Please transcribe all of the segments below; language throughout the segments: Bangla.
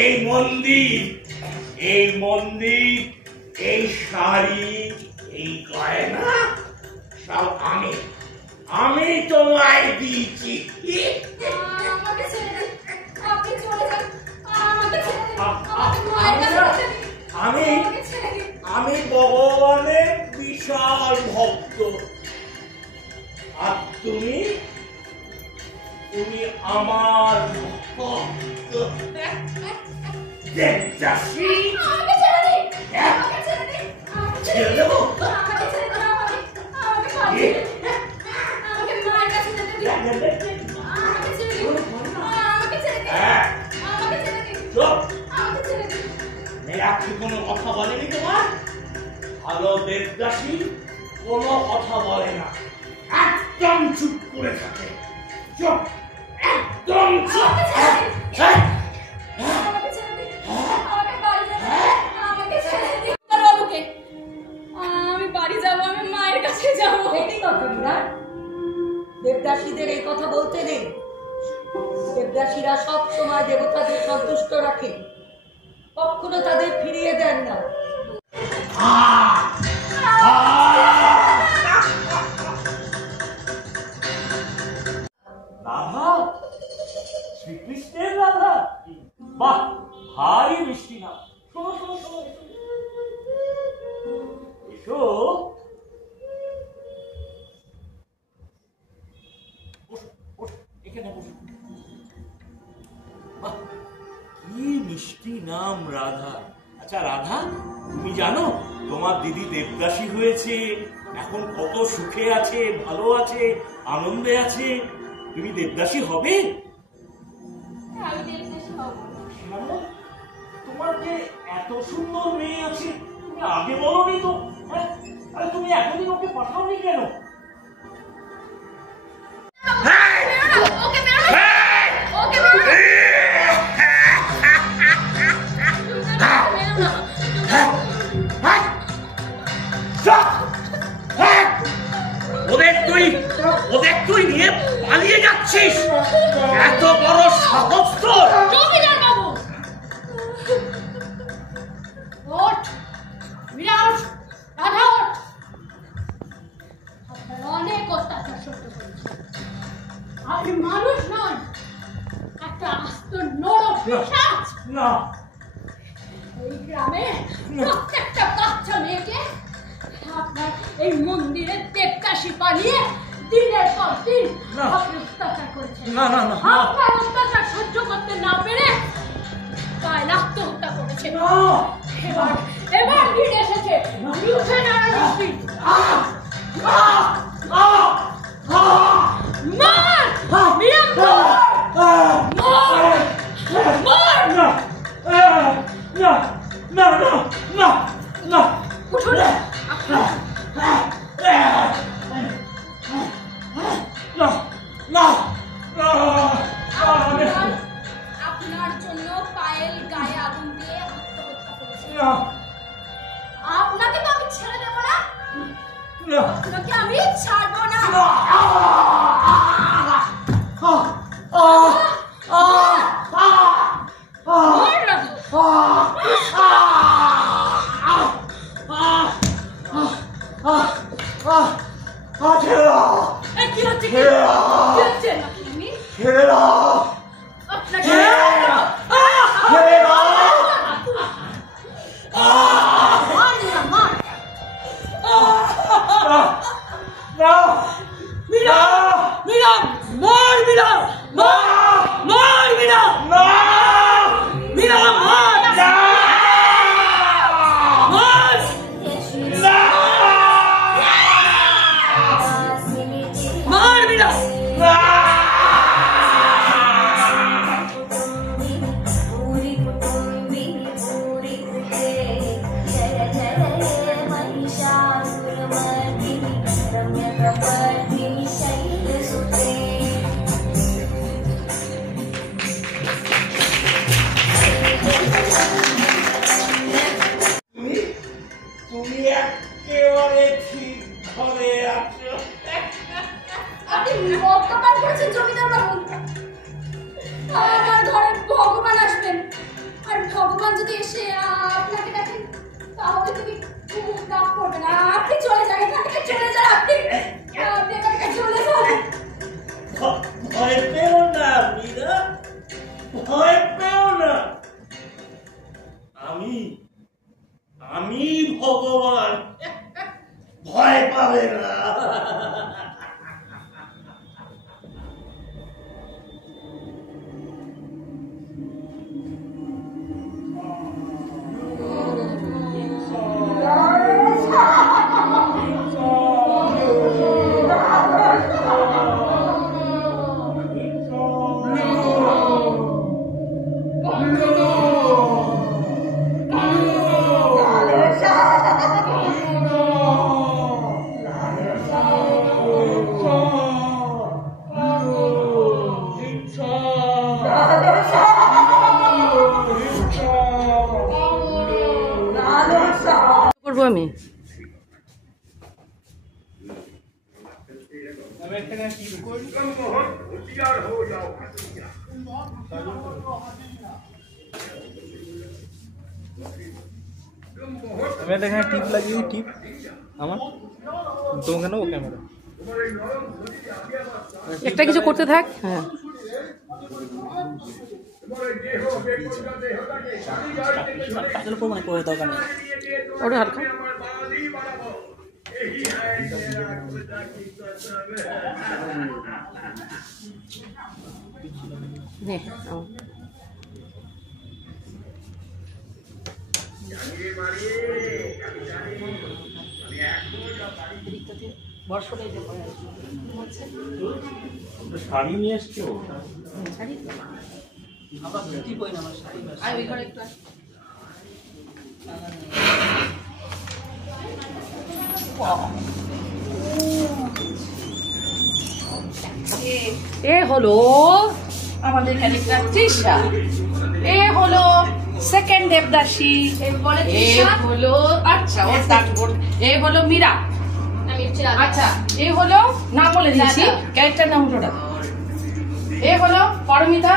এই মন্দির, এই মন্দির, এই শাড়ি, এই গয়না সব আমি তোমায় দিয়েছি। আমি ভগবানের বিশাল ভক্ত, আর তুমি আমার ভক্ত। দেবদাসী, ছেড়ে দেবো? কোনো কথা বলেনি তোমার? ভালো দেবদাসী কোনো কথা বলে না, একদম চুপ করে থাকে। চুপ, একদম চুপ। আমি বাড়ি যাবো, আমি মায়ের কাছে যাবো। দেবদাসীদের এই কথা বলতে নেই। দেবদাসীরা সব সময় দেবতাদের সন্তুষ্ট রাখে, কখনো তাদের ফিরিয়ে দেন না। রাধা, শ্রীকৃষ্ণের রাধা, বাহ, ভারী মিষ্টি না। শোনো শোনো শোনো, এসো। এখানে বসো। কি মিষ্টি নাম রাধা। আচ্ছা রাধা, তুমি জানো তোমার দিদি দেবদাসী হয়েছে, এখন কত সুখে আছে, ভালো আছে, আনন্দে আছে। তুমি দেবদাসী হবে? তোমার যে এত সুন্দর মেয়ে আছে, তুমি আগে বলোনি তো? আরে তুমি এতদিন ওকে পাঠাওনি কেন? ওদের তুই নিয়ে পালিয়ে যাচ্ছিস? এত বড় সাহস তোর! জমিদার বাবু, ওঠ, বিরাট, রাধা ওঠ। আপনারা অনেক অত্যাচার সহ্য করেছেন। আপনি মানুষ নন, একটা আস্ত নরপিশাচ। না, এই গ্রামে প্রত্যেকটা বাচ্চা মেয়েকে আপনার এই মন্দিরের দেবদাসী বানিয়ে দিনের পর দিন আপনি অত্যাচার করেছেন। না না না, আপনার অত্যাচার সহ্য করতে না পেরে তাই আত্মহত্যা করেছেন। এবার দিন এসেছে উঠে দাঁড়ানোর দিন। মার মিরাম, মার মার। না না না না না না, উঠুন। আপনার জন্য পায়েল গায়ে আগুন দিয়ে আত্মহত্যা করেছে। আপনাকে তো আমি ছেড়ে দেবো না, আপনাকে আমি ছাড়বো না। No! আর ভগবান যদি এসে আপনাকে ডাকেন তাহলে তুমি খুব রাগ করবে না। আপনি চলে যান, এখান থেকে চলে যান, আপনি এখান থেকে চলে যান। ভয় পেও না মীরা, ভয় পেও না। আমি ভগবান, ভয় পাবে না। করবো আমি আমি একটা এখানে টিপ লাগিয়ে দিই, টিপ আমার তোমাকে নেবো ক্যামেরা, একটা কিছু করতে থাক। হ্যাঁ ওটা হালকা নে শাড়ি নিয়ে এসছো? এ হলো আমাদের ক্যারেক্টার তৃষা, এ হলো সেকেন্ড দেবদাসী, এ হলো আচ্ছা ও তারপর এ হলো মীরা, আচ্ছা এ হলো নাম বলে দিয়েছি, ক্যারেক্টার নাম হলো এ হলো পরমিতা,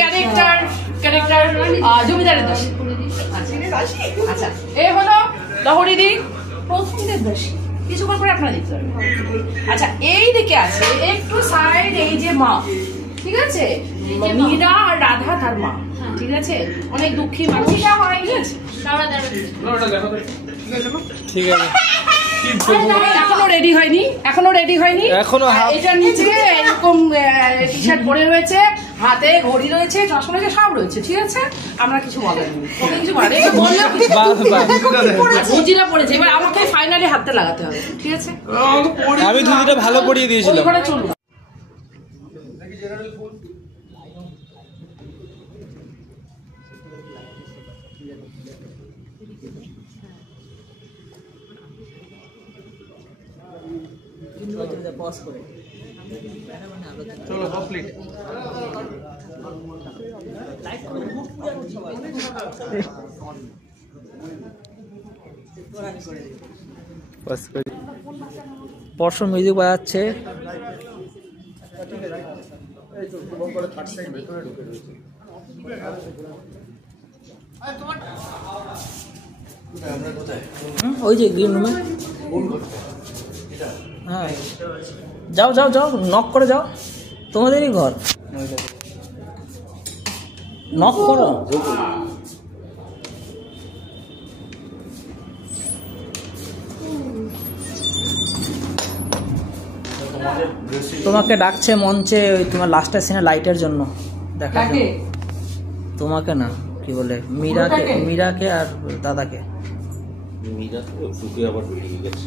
ক্যারেক্টার জমিদারের দাসী। আচ্ছা এ হলো লহরিদি, প্রথম দেবদাসী, কিছুক্ষণ পরে আপনারা দেখতে পাবেন। আচ্ছা এই দিকে আছে একটু সাইড, এই যে মা, ঠিক আছে, মীরা আর রাধা তার মা, ঠিক আছে, অনেক দুঃখী মানুষ, ঠিক আছে। ঠিক আছে। এখনো রেডি হয়নি, এখনো এটার নিচে এরকম টি শার্ট পরে রয়েছে, হাতে ঘড়ি রয়েছে, চশমা রয়েছে, সব রয়েছে, ঠিক আছে। আমরা কিছু বলেনি, ওকে কিছু বলে ধুতিটা পড়েছে, এবার আমাকে ফাইনালি হাতটা লাগাতে হবে, ঠিক আছে। আমি ধুতিটা ভালো পরিয়ে দিয়েছিলাম। চলুন চলো কমপ্লিট। স্পর্শ মিউজিক বাজাচ্ছে। ওই যে গ্রিন রুমে, হ্যাঁ যাও যাও যাও, নক করে যাও, তোমাদেরই ঘর, নক করো। তোমাকে ডাকছে মঞ্চে, ওই তোমার লাস্টের সিনে লাইটের জন্য দেখা, তোমাকে না, কি বলে, মীরাকে আর দাদাকে। মীরা তো সুখে আবার বেরিয়ে গেছে।